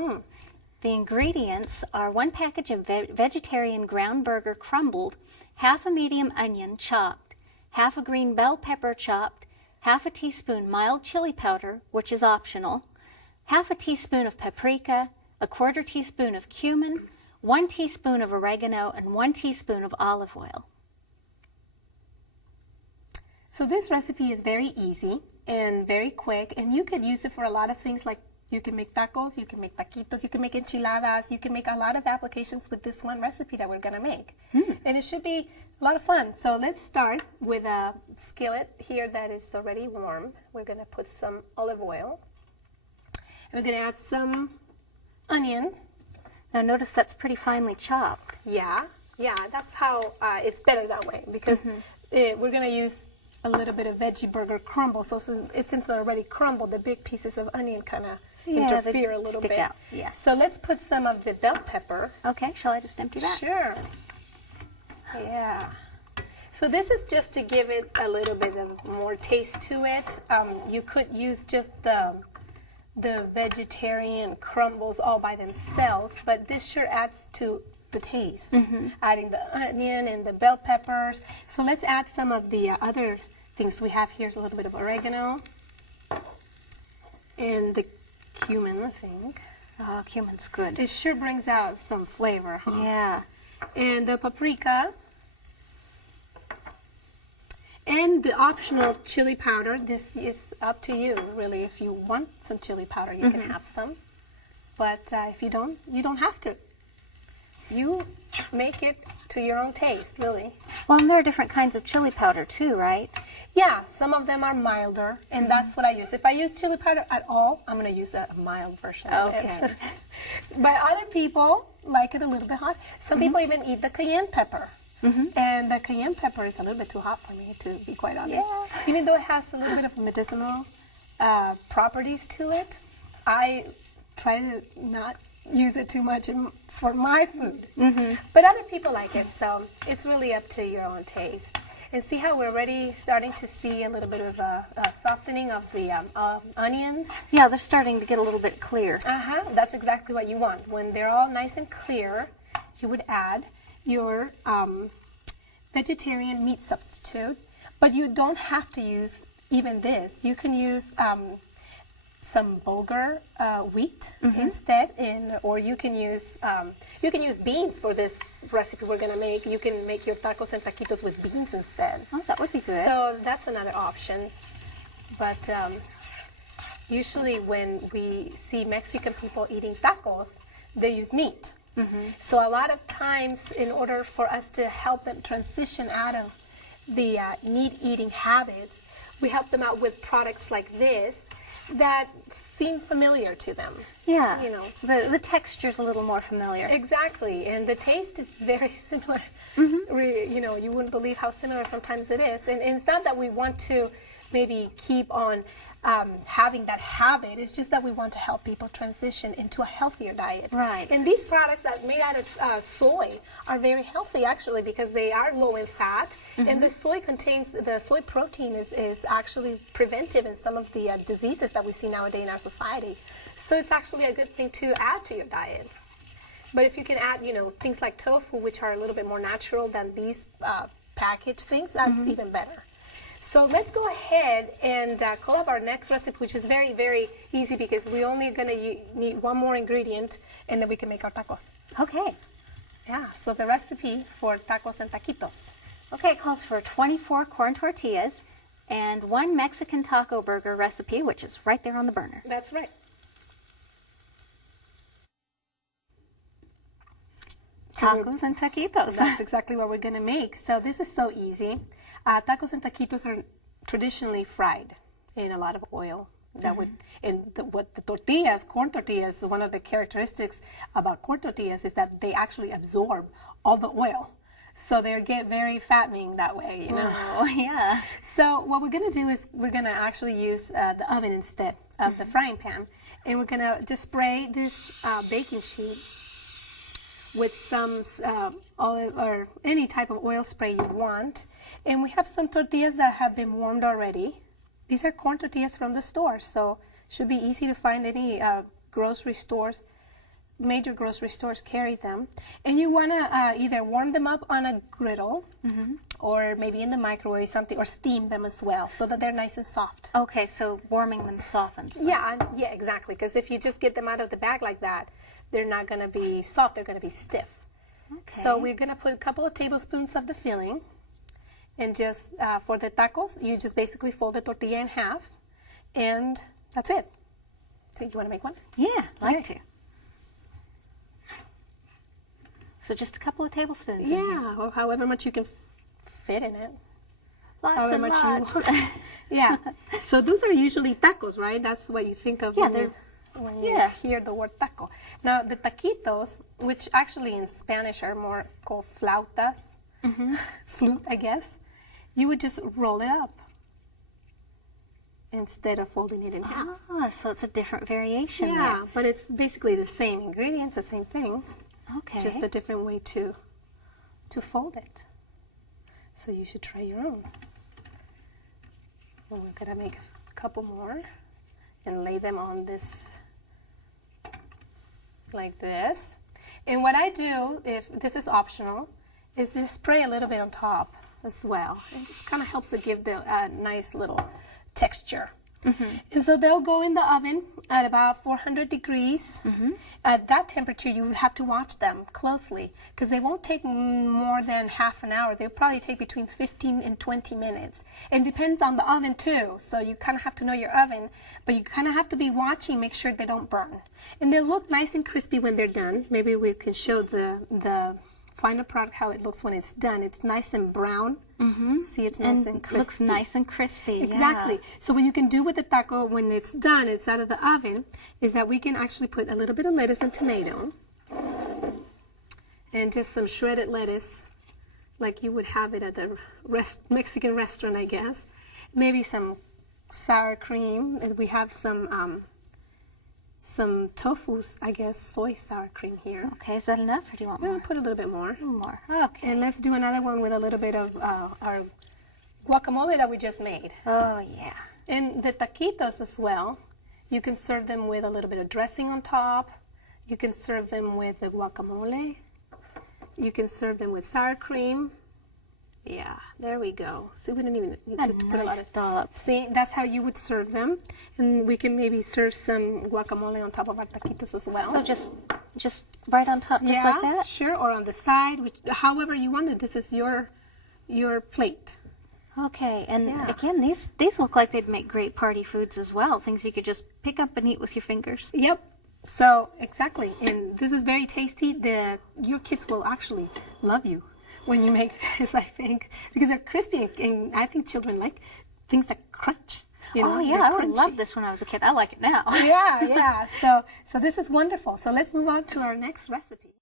The ingredients are 1 package of vegetarian ground burger crumbled, half a medium onion chopped, half a green bell pepper chopped, half a teaspoon mild chili powder, which is optional, half a teaspoon of paprika, a 1/4 teaspoon of cumin, 1 teaspoon of oregano, and 1 teaspoon of olive oil. So this recipe is very easy and very quick, and you could use it for a lot of things. Like you can make tacos, you can make taquitos, you can make enchiladas, you can make a lot of applications with this one recipe that we're gonna make. And it should be a lot of fun. So let's start with a skillet here that is already warm. We're gonna put some olive oil. And we're gonna add some onion. Now notice that's pretty finely chopped. Yeah, that's how it's better that way, because we're gonna use a little bit of veggie burger crumble. So since it's already crumbled, the big pieces of onion kind of interfere a little bit. Out. Yeah. So let's put some of the bell pepper. Okay, shall I just empty that? Sure. Yeah. So this is just to give it a little bit of more taste to it. You could use just the vegetarian crumbles all by themselves, but this sure adds to the taste, adding the onion and the bell peppers. So let's add some of the other things we have here. Is a little bit of oregano and the cumin, I think. Oh, cumin's good. It sure brings out some flavor, huh? Yeah. And the paprika. And the optional chili powder. This is up to you, really. If you want some chili powder, you can have some. But if you don't have to. You make it to your own taste, really. Well, and there are different kinds of chili powder too, right? Yeah, some of them are milder, and that's what I use. If I use chili powder at all, I'm going to use a mild version of it. But other people like it a little bit hot. Some people even eat the cayenne pepper. And the cayenne pepper is a little bit too hot for me, to be quite honest. Yeah. Even though it has a little bit of medicinal properties to it, I try to not use it too much for my food. But other people like it, so it's really up to your own taste. And see how we're already starting to see a little bit of a softening of the onions? Yeah, they're starting to get a little bit clear. That's exactly what you want. When they're all nice and clear, you would add your vegetarian meat substitute. But you don't have to use even this. You can use some bulgur wheat instead, or you can use beans for this recipe we're gonna make. You can make your tacos and taquitos with beans instead. Oh, that would be good. So that's another option. But usually when we see Mexican people eating tacos, they use meat. So a lot of times, in order for us to help them transition out of the meat-eating habits, we help them out with products like this that seem familiar to them. Yeah, you know, the texture's a little more familiar. Exactly, and the taste is very similar. You know, you wouldn't believe how similar sometimes it is. And it's not that we want to maybe keep on having that habit. It's just that we want to help people transition into a healthier diet. Right. And these products that made out of soy are very healthy, actually, because they are low in fat. And the soy protein is actually preventive in some of the diseases that we see nowadays in our society. So it's actually a good thing to add to your diet. But if you can add, you know, things like tofu, which are a little bit more natural than these packaged things, that's even better. So let's go ahead and call up our next recipe, which is very, very easy because we're only going to need one more ingredient, and then we can make our tacos. Okay. Yeah, so the recipe for tacos and taquitos. Okay, it calls for 24 corn tortillas and 1 Mexican taco burger recipe, which is right there on the burner. That's right. Tacos and taquitos. That's exactly what we're going to make. So this is so easy. Tacos and taquitos are traditionally fried in a lot of oil. That would, and what the tortillas, corn tortillas, one of the characteristics about corn tortillas is that they actually absorb all the oil. So they get very fattening that way, you know. Oh, yeah. So what we're going to do is we're going to actually use the oven instead of the frying pan. And we're going to just spray this baking sheet with some olive or any type of oil spray you want. And we have some tortillas that have been warmed already. These are corn tortillas from the store, so should be easy to find any grocery stores major grocery stores carry them. And you want to either warm them up on a griddle or maybe in the microwave something, or steam them as well so that they're nice and soft. Okay, so warming them softens them. Yeah, exactly. Because if you just get them out of the bag like that, they're not going to be soft, they're going to be stiff. Okay. So we're going to put a couple of tablespoons of the filling. And just for the tacos, you just basically fold the tortilla in half. And that's it. So you want to make one? Yeah, I'd like to. So just a couple of tablespoons. Yeah, or however much you can fit in it. Lots However and much lots. you want. Yeah. So those are usually tacos, right? That's what you think of when you hear the word taco. Now the taquitos, which actually in Spanish are more called flautas, flute, I guess, you would just roll it up instead of folding it in half. Ah, so it's a different variation. Yeah, there. but it's basically the same ingredients, the same thing. Okay. Just a different way to fold it. So you should try your own. And we're gonna make a couple more and lay them on this like this. And what I do, if this is optional, is just spray a little bit on top as well. It just kind of helps to give the nice little texture. And so they'll go in the oven at about 400 degrees. At that temperature, you would have to watch them closely because they won't take more than half an hour. They'll probably take between 15 and 20 minutes. It depends on the oven too, so you kind of have to know your oven, but you kind of have to be watching, make sure they don't burn. And they'll look nice and crispy when they're done. Maybe we can show the final product how it looks when it's done. It's nice and brown. See, it's nice and crispy. Looks nice and crispy. Exactly. Yeah. So what you can do with the taco when it's done, it's out of the oven, is that we can actually put a little bit of lettuce and tomato and just some shredded lettuce like you would have it at the Mexican restaurant, I guess. Maybe some sour cream. And we have some tofu, I guess, soy sour cream here. Okay, is that enough or do you want more? We'll put a little bit more. A little more. Okay. And let's do another one with a little bit of our guacamole that we just made. Oh, yeah. And the taquitos as well, you can serve them with a little bit of dressing on top. You can serve them with the guacamole. You can serve them with sour cream. Yeah, there we go. See, we didn't even need to put a lot of stuff. See, that's how you would serve them. And we can maybe serve some guacamole on top of our taquitos as well. So just right on top, just like that? Sure, or on the side, however you want it. This is your plate. Okay, and again, these look like they'd make great party foods as well. Things you could just pick up and eat with your fingers. Yep. So, exactly. And this is very tasty. Your kids will actually love you when you make this, I think, because they're crispy, and I think children like things that crunch. You know, oh yeah, I would love this when I was a kid. I like it now. Yeah. So this is wonderful. So let's move on to our next recipe.